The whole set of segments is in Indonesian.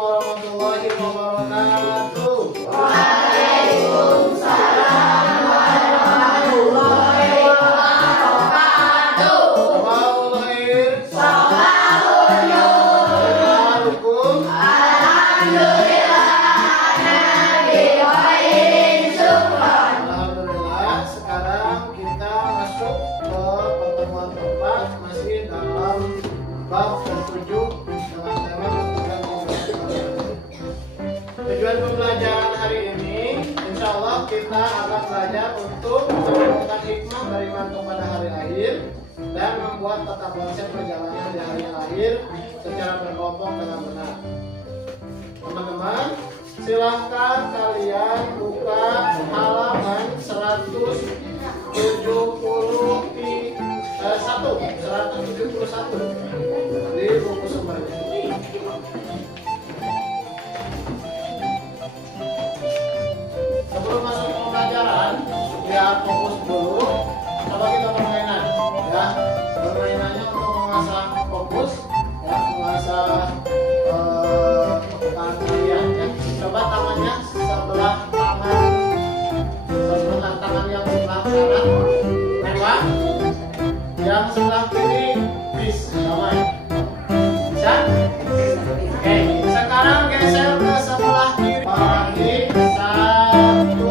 warahmatullahi wabarakatuh. Waalaikumsalam warahmatullahi wabarakatuh. Sabahul khair. Sabahul nur. Alhamdulillah nabi khairin syukran. Alhamdulillah, sekarang kita masuk ke pertemuan keempat, masih dalam bab ke-7 dengan tema kemudian tujuan pembelajaran hari ini, insya Allah kita akan belajar untuk menemukan hikmah beriman kepada hari akhir dan membuat tata konsep perjalanan di hari akhir secara berkelompok dengan benar. Teman-teman, silahkan kalian buka halaman 171 di buku sumbernya. Sebelum masuk ke pembelajaran, biar fokus dulu. Coba kita permainan, ya. Permainannya untuk mengasah fokus, ya, mengasah kalian, ya. Coba tangannya sebelah tangan yang sebelah kanan lewat, yang sebelah kiri bis, damai. Bisa? Oke, sekarang geser ke sebelah kiri. Bagi 1, 2,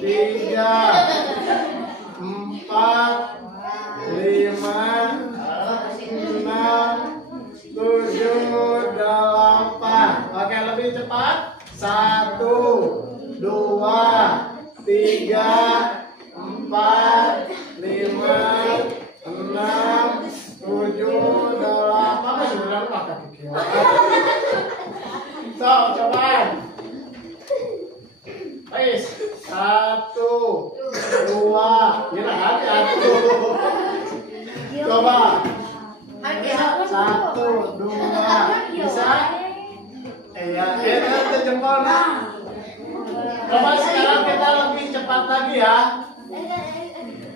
3, 4, 5, 6, 7, 8. Oke, lebih cepat. 1, 2, 3, 4, 5, 6, 7, 8. Masih benar pakai pikiran. So, coba. Guys, 1, 2, gila hati-hati. Coba. 1, 2, bisa? Iya, itu jempol nah. Coba sekarang kita lebih cepat lagi ya.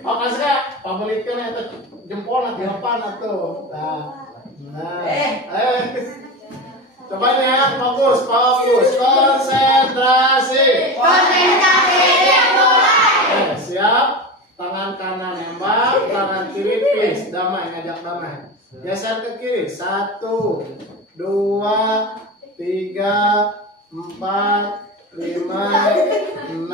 Oke sekarang, pabalikan itu jempol di depan atau. Coba nih ya, fokus, konsentrasi. Siap. Tangan kanan nembak, tangan kiri please, damai, ngajak damai. Geser ke kiri, 1, 2, 3, 4, 5, 6,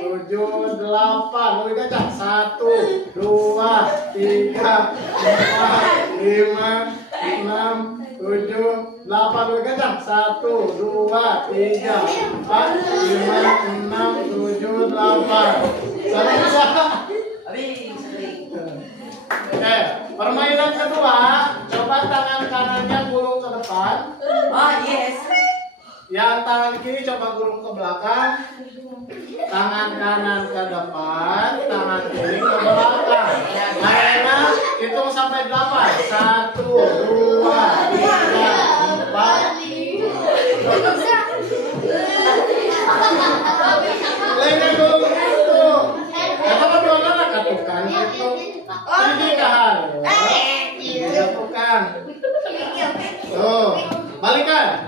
7, 8. Lebih kencang. 1, 2, 3, 4, 5, 6, 7, 8. Lebih kencang. 1, 2, 3, 4, 5, 6, 7, 8. Satu bisa. Oke, permainan kedua. Coba tangan kanannya gulung ke depan. Oh yes. Yang tangan kiri coba gulung ke belakang. Tangan kanan ke depan, tangan kiri ke belakang. Akhirnya hitung sampai 8. 1, 2, 3, 4. Lainnya gulung itu. Kenapa dua katukan itu? Ini kahar. Katukan. Tuh, balikan.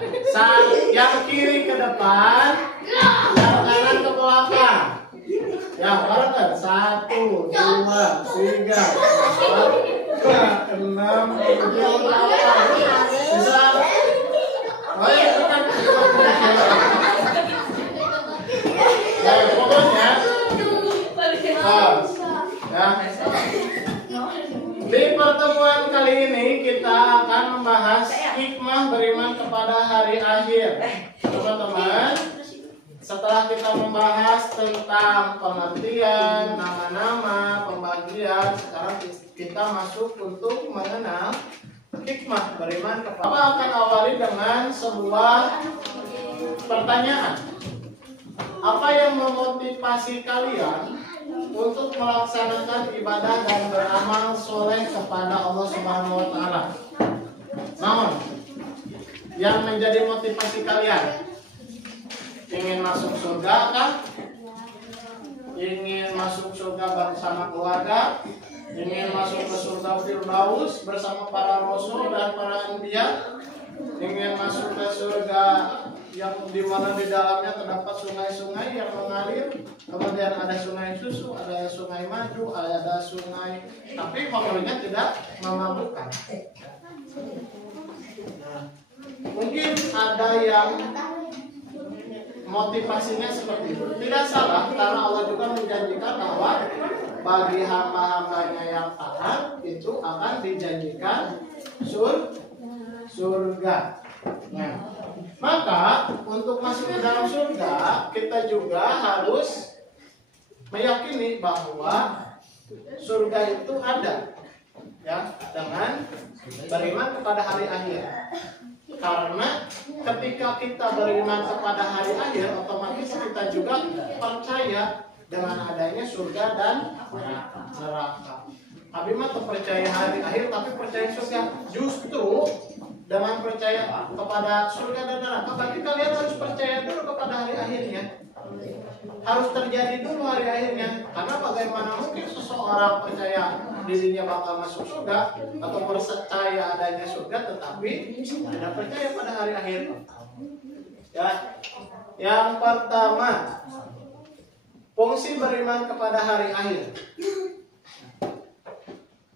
Yang kiri ke depan, yang kanan ke belakang. Ya, bareng kan? 1, 2, 3, 4, 6, 7, 8. Bisa? Oh ya, kan? Pokoknya. Ya. Di pertemuan kali ini kita akan membahas hikmah beriman kepada hari akhir. Teman-teman, setelah kita membahas tentang pengertian, nama-nama, pembagian, sekarang kita masuk untuk mengenal hikmah beriman kepada. Apa akan awali dengan sebuah pertanyaan. Apa yang memotivasi kalian untuk melaksanakan ibadah dan beramal soleh kepada Allah Subhanahu wa Ta'ala? Namun, yang menjadi motivasi kalian? Ingin masuk surga kah? ingin masuk surga bersama keluarga, ingin masuk ke surga Firdaus bersama para rasul dan para anbiya, ingin masuk ke surga yang dimana di dalamnya terdapat sungai-sungai yang mengalir, kemudian ada sungai susu, ada sungai madu, ada sungai, tapi pokoknya tidak memabukkan. Nah, mungkin ada yang motivasinya seperti itu. Tidak salah, karena Allah juga menjanjikan bahwa bagi hamba-hambanya yang taat itu akan dijanjikan surga. Nah, maka untuk masuk ke dalam surga kita juga harus meyakini bahwa surga itu ada, ya, dengan beriman kepada hari akhir. Karena ketika kita beriman kepada hari akhir, otomatis kita juga percaya dengan adanya surga dan neraka. Tapi mah percaya hari akhir, tapi percaya surga. Justru dengan percaya kepada surga dan neraka, berarti kalian harus percaya dulu kepada hari akhirnya. Harus terjadi dulu hari akhirnya. Karena bagaimana mungkin seseorang percaya dirinya bakal masuk surga atau percaya adanya surga tetapi tidak percaya pada hari akhir. Ya. Yang pertama, fungsi beriman kepada hari akhir.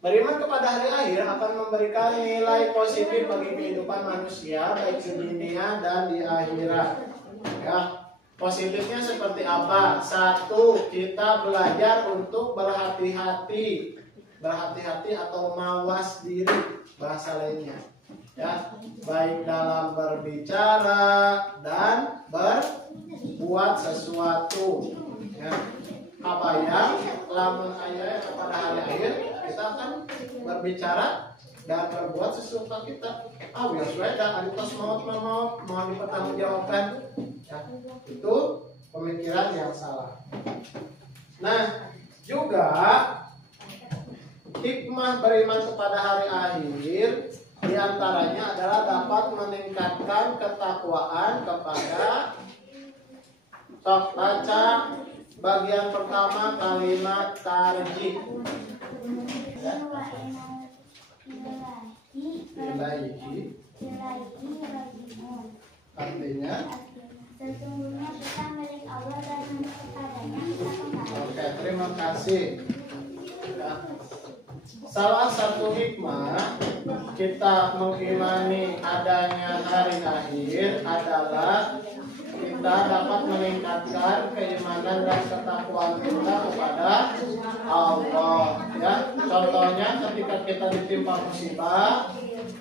Beriman kepada hari akhir akan memberikan nilai positif bagi kehidupan manusia baik di dunia dan di akhirat. Ya, positifnya seperti apa? Satu, kita belajar untuk berhati-hati atau mawas diri bahasa lainnya. Ya, baik dalam berbicara dan berbuat sesuatu. Ya, apa yang lamun ayat kepada hari akhir kita akan berbicara dan berbuat sesuatu kita. Ya sudah, ada tos mau dipertanggungjawabkan. Ya, itu pemikiran yang salah. Nah, juga hikmah beriman kepada hari akhir diantaranya adalah dapat meningkatkan ketakwaan kepada. Sok baca bagian pertama kalimat tarjih. Ilaihi artinya sesungguhnya kita milik Allah dan hanya kepadanya kita kembali. Oke, terima kasih. Ya. Salah satu hikmah kita mengimani adanya hari akhir adalah kita dapat meningkatkan keimanan dan ketakwaan kita kepada Allah. Ya, contohnya ketika kita ditimpa musibah,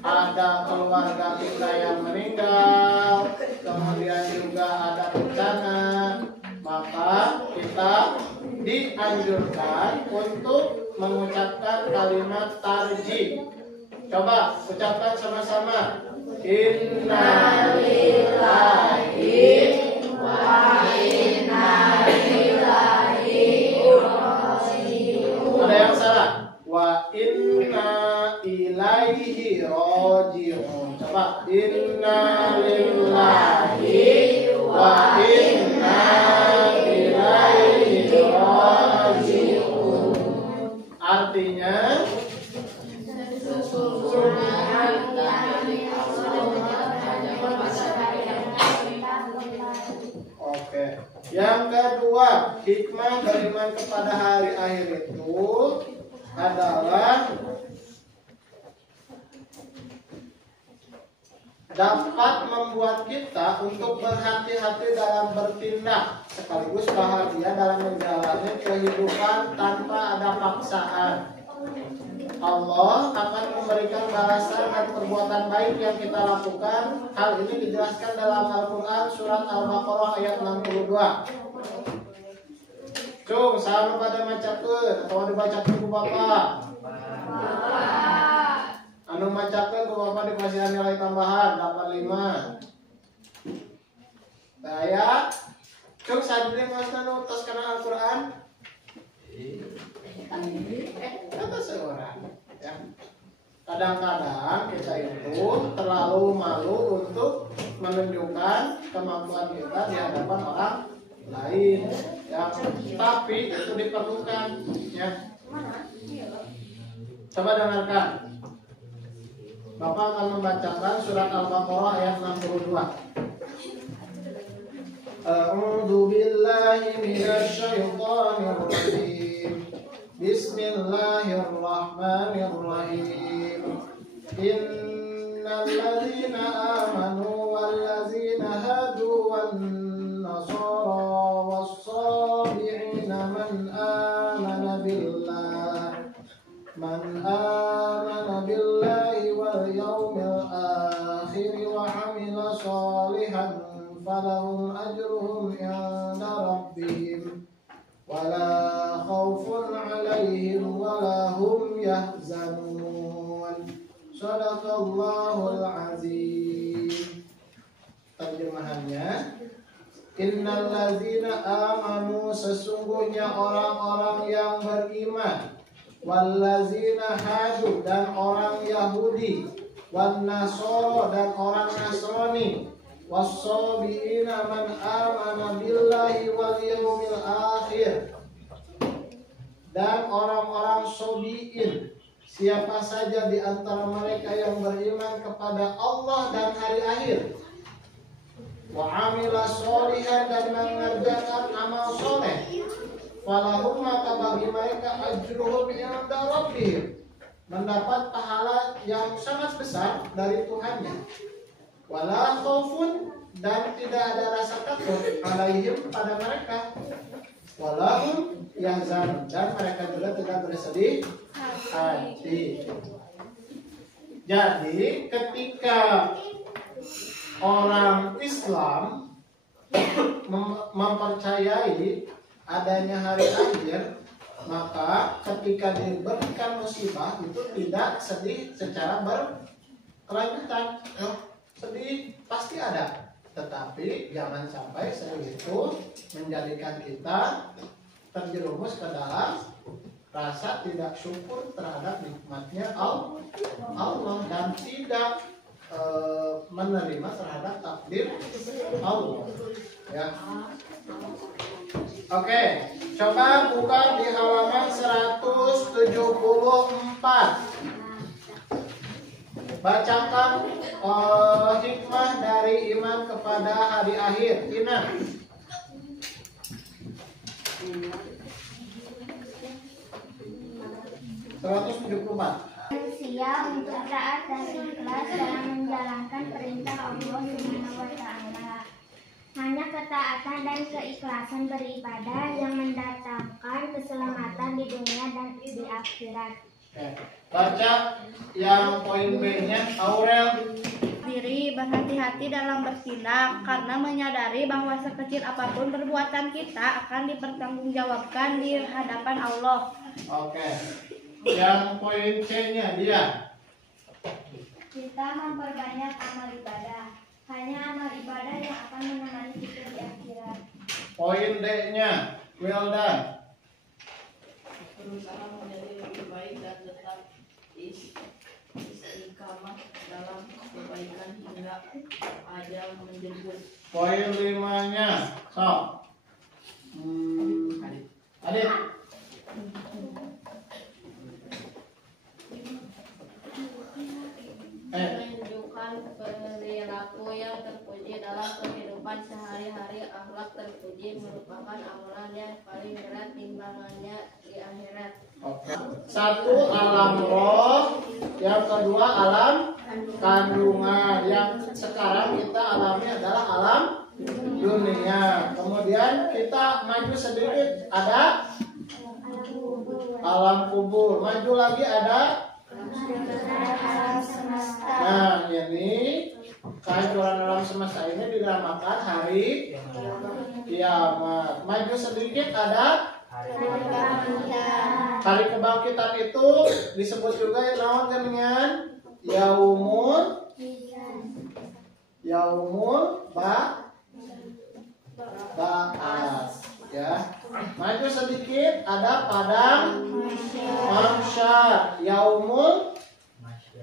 ada keluarga kita yang meninggal, kemudian juga ada bencana, maka kita dianjurkan untuk mengucapkan kalimat tarjih. Coba ucapkan sama-sama. Inna lillahi wa inna ilaihi raji'un. Ada yang salah? Wa inna ilaihi raji'un. Coba. Inna lillahi wa inna ilaihi raji'un. Artinya Oke. Yang kedua, hikmah beriman kepada hari akhir itu adalah dapat membuat kita untuk berhati-hati dalam bertindak, sekaligus bahagia dalam menjalani kehidupan tanpa ada paksaan. Allah akan memberikan balasan dan perbuatan baik yang kita lakukan. Hal ini dijelaskan dalam Al-Quran surat Al-Baqarah ayat 62. Cung, sama pada macakeun atau dibacakeun ku Bapak? Anu macakeun ku Bapak dikasih nilai tambahan 85. Daya, cung sadri masna nu tos kana Al-Quran? Kata seorang, ya. Kadang-kadang kita itu terlalu malu untuk menunjukkan kemampuan kita di hadapan orang lain. Ya, tapi itu diperlukan ya. Coba dengarkan. Bapak akan membacakan surat Al-Baqarah ayat 62. A'udzu billahi minasy syaithanir rajim. Bismillahirrahmanirrahim. Innal ladzina amanu wal ladzina hadu wan nasara was-sabiina man amana billahi wal yawmil akhir wa 'amila shalihan falahum ajruhum 'inda rabbihim wala khaufun 'alaihim wala hum yahzanun. Shadaqallahul azim. Terjemahannya, innal ladzina amanu, sesungguhnya orang-orang yang beriman, wal ladzina hadu, dan orang Yahudi, wan nasara, dan orang Nasrani, was-sabiina man amana billahi wal yawmil akhir, dan orang-orang sobiin, siapa saja di antara mereka yang beriman kepada Allah dan hari akhir, wa amila sholihan, dan mengerjakan amal soleh, falahum, maka bagi mereka ajruhum inda rabbihim, mendapat pahala yang sangat besar dari Tuhannya, wala khaufun, dan tidak ada rasa takut, alaihim, pada mereka, walahum yahzanun, dan mereka juga tidak bersedih hati. Jadi ketika orang Islam mempercayai adanya hari akhir, maka ketika diberikan musibah itu tidak sedih secara berkelanjutan. Sedih pasti ada, tetapi jangan sampai sedih itu menjadikan kita terjerumus ke dalam rasa tidak syukur terhadap nikmatnya Allah dan tidak menerima terhadap takdir Allah. Ya. Oke, coba buka di halaman 174. Bacakan hikmah dari iman kepada hari akhir. Ina. 174. Manusia untuk taat dan ikhlas dalam menjalankan perintah Allah Subhanahu wa Ta'ala. Hanya ketaatan dan keikhlasan beribadah yang mendatangkan keselamatan di dunia dan di akhirat. Baca yang poin B-nya, Aurel. Diri berhati-hati dalam bertindak karena menyadari bahwa sekecil apapun perbuatan kita akan dipertanggungjawabkan di hadapan Allah. Oke. Yang poin C-nya dia. Kita memperbanyak amal ibadah. Hanya amal ibadah yang akan menemani kita di akhirat. Poin D-nya, Wildan. Berusaha menjadi lebih baik dan tetap istiqamah dalam kebaikan hingga ajal menjemput. Poin 5-nya, sok. Adit. Menunjukkan perilaku yang terpuji dalam kehidupan sehari-hari. Akhlak terpuji merupakan amalan yang paling berat timbangannya di akhirat. Oke. Satu, alam roh. Yang kedua, alam kandungan. Yang sekarang kita alami adalah alam dunia. Kemudian kita maju sedikit, ada alam kubur. Maju lagi ada. Nah, ini kehancuran alam semesta ini dinamakan hari kiamat. Maju sedikit ada hari kebangkitan. Itu disebut juga yang dengan yaumul ba'ats, ya. Maju sedikit ada padang mahsyar, yaumul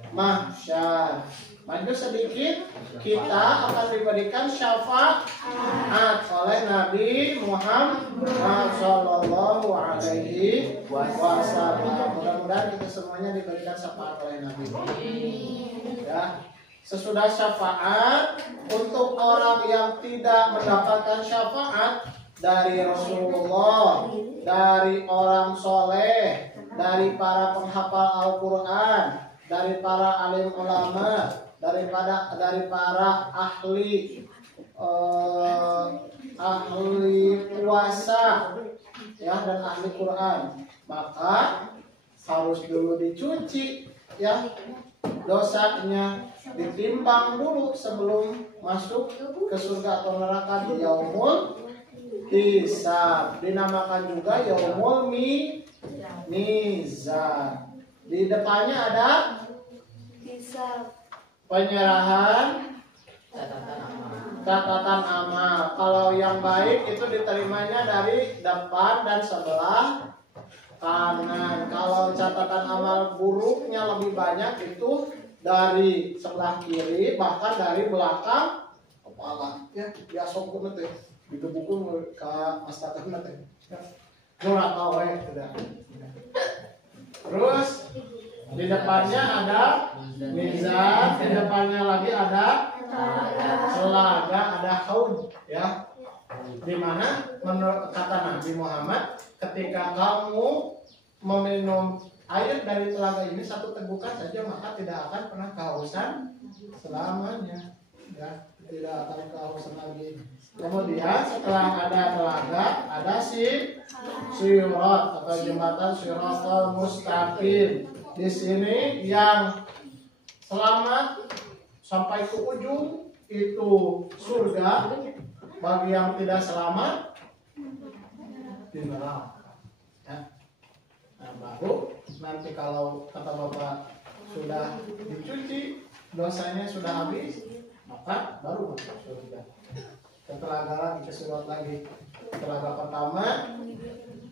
mahsyar. Maju sedikit kita akan diberikan syafaat oleh Nabi Muhammad Shallallahu Alaihi Wasallam. Mudah-mudahan kita semuanya diberikan syafaat oleh Nabi. Ya. Sesudah syafaat, untuk orang yang tidak mendapatkan syafaat dari Rasulullah, dari orang soleh, dari para penghafal Al-Quran, dari para alim ulama, dari para ahli puasa, ya, dan ahli Quran, maka harus dulu dicuci, ya, dosanya ditimbang dulu sebelum masuk ke surga atau neraka di yaumul hisab. Dinamakan juga yaumul mizan. Di depannya ada Hisab. penyerahan catatan amal. Kalau yang baik itu diterimanya dari depan dan sebelah kanan. Kalau catatan amal buruknya lebih banyak itu dari sebelah kiri, bahkan dari belakang kepala. Ya, biasa banget ya. Itu buku ke mastakan teh. Murah tahu ya, sudah. Terus di depannya ada mizan, di depannya lagi ada selaga, ada haud, ya. Di mana menurut kata Nabi Muhammad, ketika kamu meminum air dari telaga ini satu tegukan saja, maka tidak akan pernah kehausan selamanya, ya, tidak akan kehausan lagi. Kemudian setelah ada telaga, ada sirat atau jembatan Shiratal Mustaqim. Di sini yang selamat sampai ke ujung itu surga, bagi yang tidak selamat di neraka. Ya. Nah, baru nanti kalau kata Bapak sudah dicuci, dosanya sudah habis, maka baru masuk surga. Telaga lagi ke surat lagi. Telaga pertama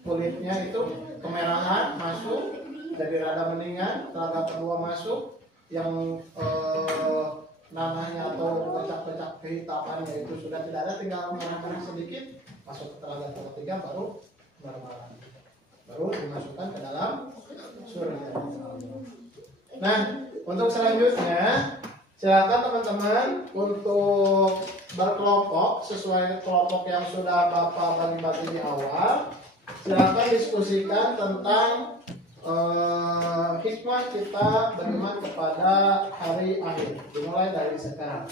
kulitnya itu kemerahan masuk, jadi rada mendingan. Telaga kedua masuk yang nanahnya atau pecah-pecah kehitamannya itu sudah tidak ada, tinggal merah-merah sedikit. Masuk ke telaga ketiga baru normal, baru dimasukkan ke dalam surga. Nah, untuk selanjutnya silakan teman-teman untuk berkelompok sesuai kelompok yang sudah Bapak bagi-bagi di awal. Silakan diskusikan tentang hikmah kita beriman kepada hari akhir. Dimulai dari sekarang.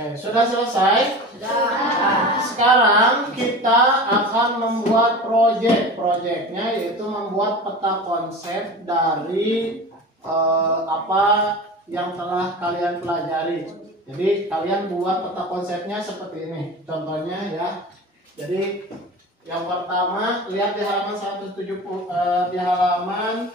Oke, sudah selesai? Sudah. Sekarang kita akan membuat proyeknya yaitu membuat peta konsep dari apa yang telah kalian pelajari. Jadi kalian buat peta konsepnya seperti ini. Contohnya ya. Jadi yang pertama lihat di halaman 170 di halaman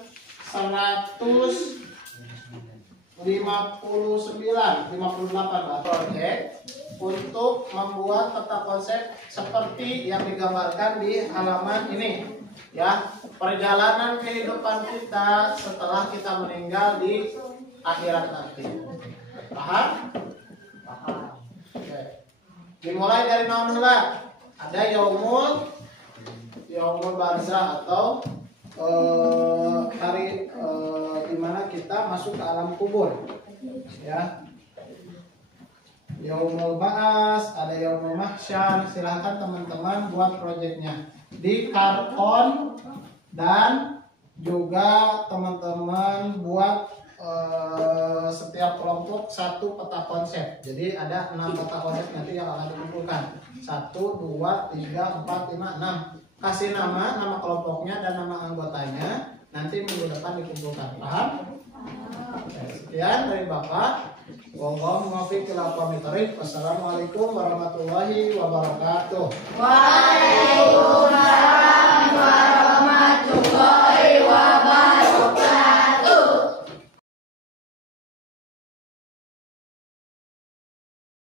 159, 58 proyek untuk membuat peta konsep seperti yang digambarkan di halaman ini, ya, perjalanan kehidupan kita setelah kita meninggal di akhirat nanti. Paham? Paham. Oke. Dimulai dari naon heula? Ada yaumul barzah atau hari di mana kita masuk ke alam kubur, ya. Yaumul ba'as, ada yaumul mahsyar. Silahkan teman-teman buat proyeknya di karton dan juga teman-teman buat setiap kelompok satu peta konsep. Jadi ada 6 peta konsep nanti yang akan dikumpulkan. 1, 2, 3, 4, 5, 6. Kasih nama kelompoknya dan nama anggotanya. Nanti minggu depan dikumpulkan. Paham? Sekian dari Bapak. Wassalamualaikum warahmatullahi wabarakatuh.